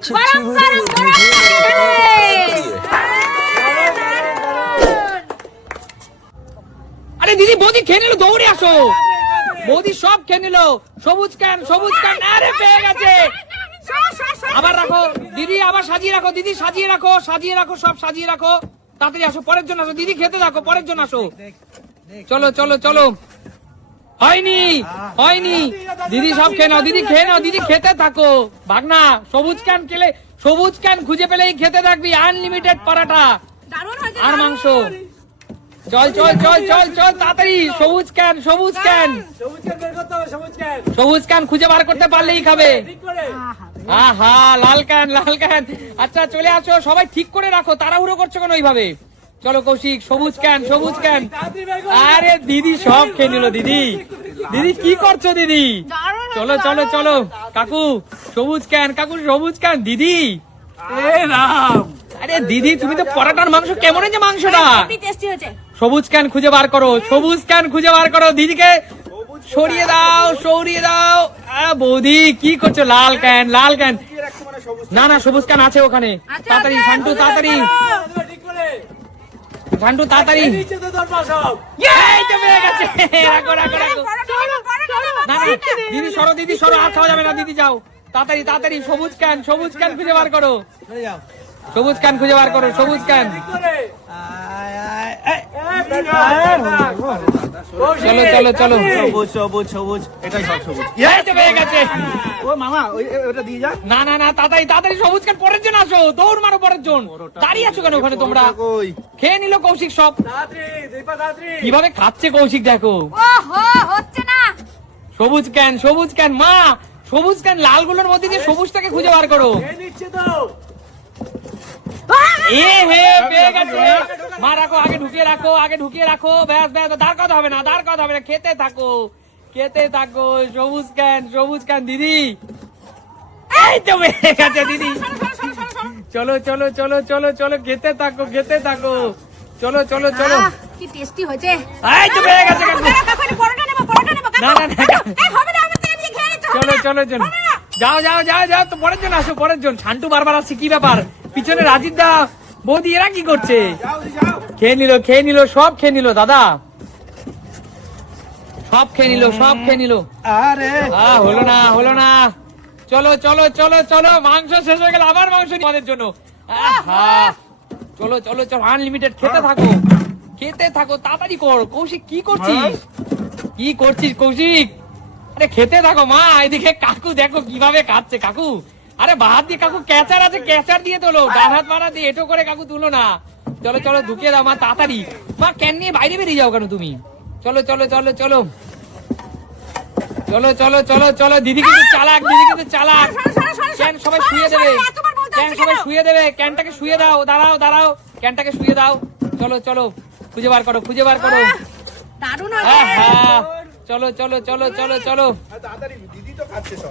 আরে দিদি বৌদি খেয়ে নিল, দৌড়ে আসো। বৌদি সব খেয়ে নিল। সবুজ ক্যান, সবুজ ক্যান। আরে পেয়ে গেছে। আবার রাখো দিদি, আবার সাজিয়ে রাখো দিদি, সাজিয়ে রাখো, সাজিয়ে রাখো, সব সাজিয়ে রাখো। তাড়াতাড়ি আসো, পরের জন্য আসো দিদি, খেতে থাকো, পরের জন্য আসো। চলো চলো চলো। হয়নি হয়নি দিদি, সব খেয়ে নাও দিদি, খেয়ে নাও দিদি, খেতে থাকো। ভাগনা সবুজ ক্যান খেলে, সবুজ ক্যান খুঁজে পেলেই খেতে থাকবি। আনলিমিটেড পরাটা আর মাংস। চল চল চল চল চল তাড়াতাড়ি। সবুজ ক্যান, সবুজ ক্যান, সবুজ ক্যান খুঁজে বার করতে পারলেই খাবে। আহা, লাল ক্যান, লাল ক্যান। আচ্ছা চলে আসো সবাই, ঠিক করে রাখো, তাড়াহুড়ো করছো কেন ওইভাবে? চলো কৌশিক, সবুজ ক্যান, সবুজ ক্যান। আরে দিদি সব খেয়ে নিল। দিদি, দিদি কি করছো দিদি? চলো চলো চলো কাকু, সবুজ ক্যান, কাকু সবুজ ক্যান। দিদি আরে দিদি, তুমি তো পরাটার মাংস কেমন হয়েছে মাংসটা? সবুজ ক্যান খুঁজে বার করো, সবুজ ক্যান খুঁজে বার করো। দিদিকে সরিয়ে দাও, সরিয়ে দাও। বৌদি কি করছো? লাল ক্যান, লাল ক্যান। না না, সবুজ ক্যান আছে ওখানে। তাড়াতাড়ি শান্টু, তাড়াতাড়ি শান্টু, তাড়াতাড়ি। রাখো রাখো রাখো। না না দিদি সরো, দিদি সরো, আর খাওয়া যাবে না। দিদি যাও তাড়াতাড়ি, তাড়াতাড়ি। সবুজ ক্যান, সবুজ ক্যান খুঁজে বার করো, সবুজ ক্যান খুঁজে বার করো, সবুজ ক্যান। চলো চলো চলো। সবুজ সবুজ সবুজ, এটাই সব সবুজ। পেয়ে গেছে। ও মামা, ওটা দিয়ে যা। না না না, তাড়াতাড়ি তাড়াতাড়ি সবুজ ক্যান, পরের জন আসো, দৌড় মারো পরের জন। দাঁড়িয়ে আছো কেন ওখানে তোমরা? খেয়ে নিল কৌশিক সব। কিভাবে খাচ্ছে কৌশিক দেখো। হচ্ছে না। সবুজ ক্যান, সবুজ ক্যান। মা সবুজ ক্যান, লালগুলোর মধ্যে দিয়ে সবুজটাকে খুঁজে বার করো। এ হে, পেয়ে গেছে। মা রাখো, আগে ঢুকিয়ে রাখো, আগে ঢুকিয়ে রাখো। ব্যাস ব্যাস, দাঁড় কথা হবে না, দাঁড় কথা হবে না। খেতে থাকো, খেতে থাকো। সবুজ ক্যান, সবুজ ক্যান। দিদি এই তো পেয়ে গেছে দিদি। চলো চলো চলো চলো চলো, খেতে থাকো, খেতে থাকো। চলো চলো চলো। কি টেস্টি হয়েছে। এই তো পেয়ে গেছে। না না না, চলো চলো চলো, যাও যাও যাও যাও। তো পরের জন আসো, পরের জন। শান্টু বারবার আসছে, কি ব্যাপার? পিছনে রাজীব দা, বৌদি, এরা কি করছে? খেয়ে নিল, খেয়ে নিল, সব খেয়ে নিল দাদা, সব খেয়ে নিল, সব খেয়ে নিল। আরে হলো না, হলো না। চলো চলো চলো চলো, মাংস শেষ হয়ে গেল, আবার মাংস আমাদের জন্য। চলো চলো চলো, আনলিমিটেড। খেতে থাকো, খেতে থাকো, তাড়াতাড়ি কর। কৌশিক কি করছিস? কি করছিস কৌশিক? আরে খেতে থাকো মা। এদিকে কাকু দেখো কিভাবে খাচ্ছে কাকু। আরে বাহাত দিয়ে কাকু, ক্যাচার আছে, ক্যাচার দিয়ে তোলো। ডান হাত মারা দিয়ে এটো করে কাকু তুলো না। চলো চলো, ঢুকিয়ে দাও মা তাড়াতাড়ি। মা ক্যান নিয়ে বাইরে বেরিয়ে যাও কেন তুমি? চলো চলো চলো চলো চলো চলো চলো চলো। দিদি কিন্তু চালাক, দিদি কিন্তু চালাক। ক্যান সবাই শুয়ে দেবে, ক্যান সবাই শুয়ে দেবে। ক্যানটাকে শুয়ে দাও। দাঁড়াও দাঁড়াও, ক্যানটাকে শুয়ে দাও। চলো চলো, খুঁজে বার করো, খুঁজে বার করো। চলো চলো চলো চলো চলো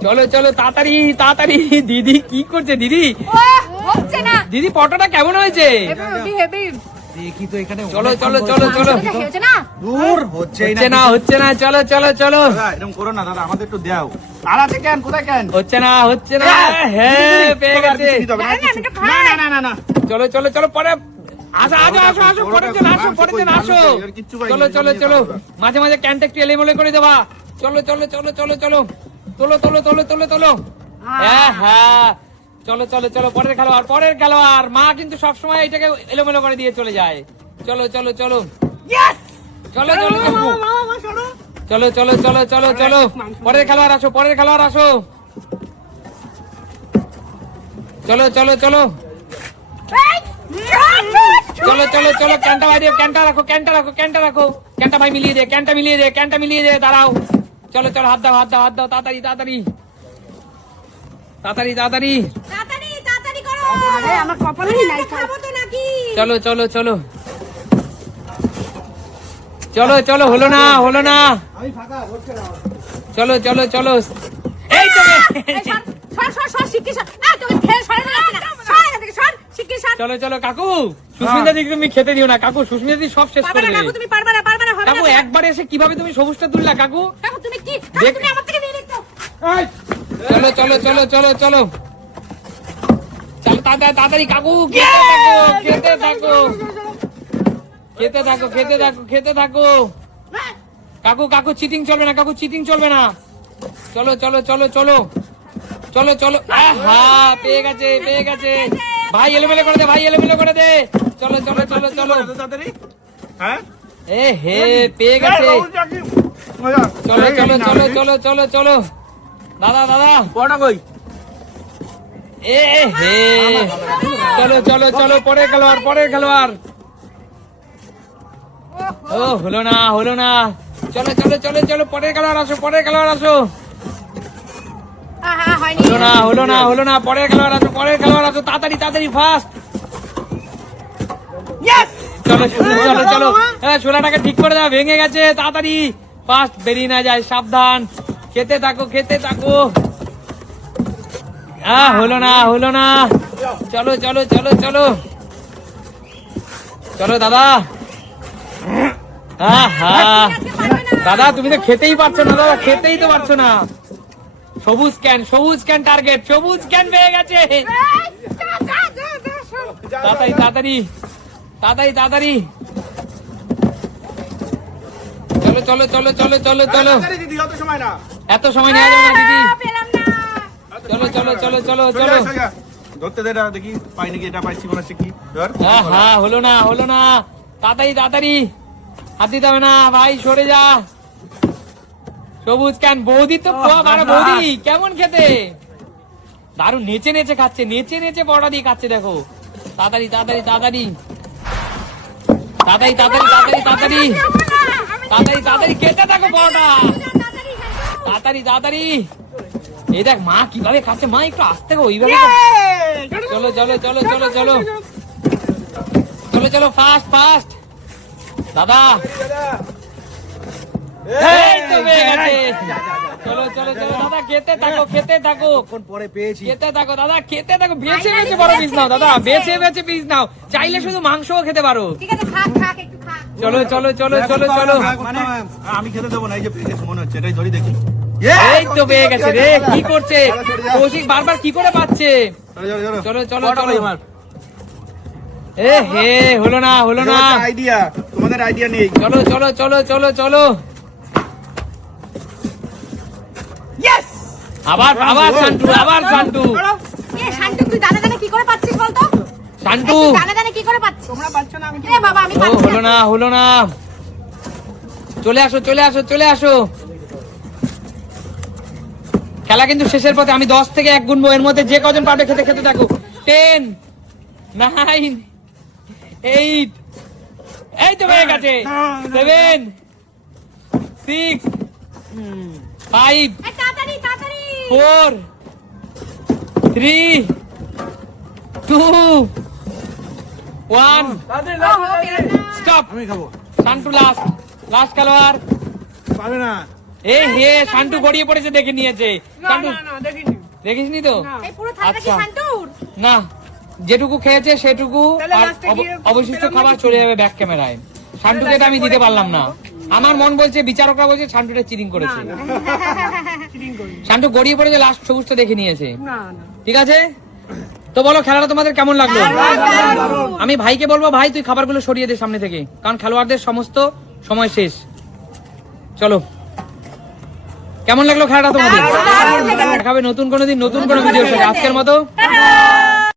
চলো চলো, তাড়াতাড়ি তাড়াতাড়ি। দিদি কি করছে? দিদি হচ্ছে না। দিদি পটোটা কেমন হয়েছে? দেখি তো এখানে। চলো চলো চলো চলো। দূর হচ্ছে না, হচ্ছে না। চলো চলো চলো। এরকম করো না দাদা, আমাদের একটু দাও। আর আছে কেন? কোথায় কেন? হচ্ছে না, হচ্ছে না। হ্যাঁ পেয়ে গেছে। না না না না না। চলো চলো চলো, পরে আসো আসো আসো আসো, পরের জন আসো, পরের জন আসো। চলো চলো চলো, মাঝে মাঝে ক্যানটা একটু এলোমেলো করে দেবা। চলো চলো চলো চলো চলো, তোলো তোলো তোলো তোলো তোলো। হ্যাঁ হ্যাঁ, চলো চলো চলো, পরের খেলোয়াড়, পরের খেলোয়াড়। মা কিন্তু সবসময় এটাকে এলোমেলো করে দিয়ে চলে যায়। চলো চলো চলো চলো চলো চলো চলো চলো চলো চলো, পরের খেলোয়াড় আসো, পরের খেলোয়াড় আসো। চলো চলো চলো চলো চলো চলো, ক্যানটা ভাই দিয়ে, ক্যানটা রাখো, ক্যানটা রাখো, ক্যানটা রাখো। ক্যানটা ভাই মিলিয়ে দে, ক্যানটা মিলিয়ে দে, ক্যানটা মিলিয়ে দে। দাঁড়াও, চলো চলো, হাত দাও, হাত দাও, হাত দাও। তাড়াতাড়ি তাড়াতাড়ি তাড়াতাড়ি তাড়াতাড়ি। আমার কপালেই নাই, খাবো তো নাকি? চলো চলো চলো চলো চলো, হলো না, হলো না। চলো চলো চলো, এই তো। চলো চলো কাকু, সুস্মিতা দিকে তুমি খেতে দিও না কাকু। সুস্মিতা দি সব শেষ করে দেবে কাকু। একবার এসে কিভাবে তুমি সবুজটা তুললা কাকু? চলো চলো চলো চলো চলো তাড়াতাড়ি কাকু খেতে থাকো খেতে থাকো কাকু চিটিং চলবে না, কাকু চিটিং চলবে না। চলো চলো চলো চলো চলো চলো। হ্যাঁ পেয়ে গেছে ভাই, এলোমেলো করে দে চলো চলো চলো চলো। তাড়াতাড়ি হ্যাঁ এ হে পেয়ে গেছে। চলো চলো চলো চলো চলো চলো দাদা বড়টা কই? এ হে চলো চলো চলো পরের খেলোয়াড়। ও হলো না চলো চলো চলো চলো পরের খেলোয়াড় আসো। হয়নি। হলো না পরের খেলোয়াড় আসো তাড়াতাড়ি ফাস্ট। চলো চলো চলো হ্যাঁ ছোলাটাকে ঠিক করে দাও, ভেঙে গেছে, তাড়াতাড়ি ফাস্ট, বেরিয়ে না যায়, সাবধান। খেতে থাকো। হলো না চলো চলো চলো চলো চলো দাদা। দাদা তুমি তো খেতেই পারছো না, দাদা খেতেই তো পারছো না। সবুজ ক্যান টার্গেট, সবুজ ক্যান পেয়ে গেছে। তাড়াতাড়ি চলো চলো চলো চলো চলো চলো। দিদি অত সময় না। এত সময় নেওয়া যাবে না দিদি। পেলাম না। চলো চলো চলো চলো চলো চলো। সোজা ধরতে দে, এটা দেখি পাই নাকি, এটা পাইছি মনে হচ্ছে কি ধর। হলো না তাড়াতাড়ি হাত দিতে হবে না ভাই, সরে যা। সবুজ ক্যান বৌদি তো বৌদি কেমন খেতে, দারুন নেচে খাচ্ছে, নেচে বড়া দিয়ে খাচ্ছে দেখো। তাড়াতাড়ি খেতে থাকো বড়টা, তাড়াতাড়ি। এই দেখ মা কিভাবে খাচ্ছে, মা একটু আসতে গো ওইভাবে। চলো চলো চলো চলো চলো চলো চলো ফাস্ট দাদা। এই তো পেয়ে গেছে। চলো চলো চলো দাদা খেতে থাকো কোন পরে পেয়েছি। খেতে থাকো দাদা, খেতে থাকো। বেছে বড় পিস নাও দাদা, বেছে পিস নাও, চাইলে শুধু মাংসও খেতে পারো। ঠিক আছে, থাক একটু থাক। চলো চলো চলো চলো চলো। মানে আমি খেতে দেবো না, এই যে পেয়ে গেছে মনে হচ্ছে, এটাই ধরি দেখি। এই তো পেয়ে গেছে রে, কি করছে কৌশিক, বারবার কি করে পাচ্ছে। চলো চলো চলো। এ হে হলো না আইডিয়া, তোমাদের আইডিয়া নেই। চলো চলো চলো চলো চলো। আবার শান্টু। শান্টু তুই দানা কি করে পাচ্ছিস বলতো? শান্টু দানা কি করে পাচ্ছিস? তোমরা পাচ্ছ না, আমি বাবা আমি ও পাচ্ছি। হলো না। চলে আসো। খেলা কিন্তু শেষের পথে, আমি 10 থেকে 1 গুনবো, এর মধ্যে যে কজন পারবে খেতে থাকো। 10 9 8 এই তো হয়ে গেছে। 7 6 5 তাড়াতাড়ি 4 3 2 1 স্টপ। আমি খাবো। শান্টু লাস্ট খেলোয়াড়। পাবে না। এই হে শান্টু গড়িয়ে পড়েছে, দেখে নিয়েছে। শান্টু দেখিসনি তো? এই পুরো থালা কি আচ্ছা শান্টুর? না, যেটুকু খেয়েছে সেটুকু, আর অবশিষ্ট খাবার চলে যাবে ব্যাক ক্যামেরায়। শান্টুকে এটা আমি দিতে পারলাম না। আমার মন বলছে, বিচারকরা বলছে শান্টুটা চিটিং করেছে। শান্টু গড়িয়ে পড়েছে, লাস্ট সবুজটা দেখে নিয়েছে। ঠিক আছে, তো বলো খেলাটা তোমাদের কেমন লাগলো? আমি ভাইকে বলবো, ভাই তুই খাবারগুলো সরিয়ে দে সামনে থেকে, কারণ খেলোয়াড়দের সমস্ত সময় শেষ। চলো, কেমন লাগলো খেলাটা তোমাদের? দেখাবে নতুন কোনো দিন নতুন কোনো ভিডিওর সাথে। আজকের মতো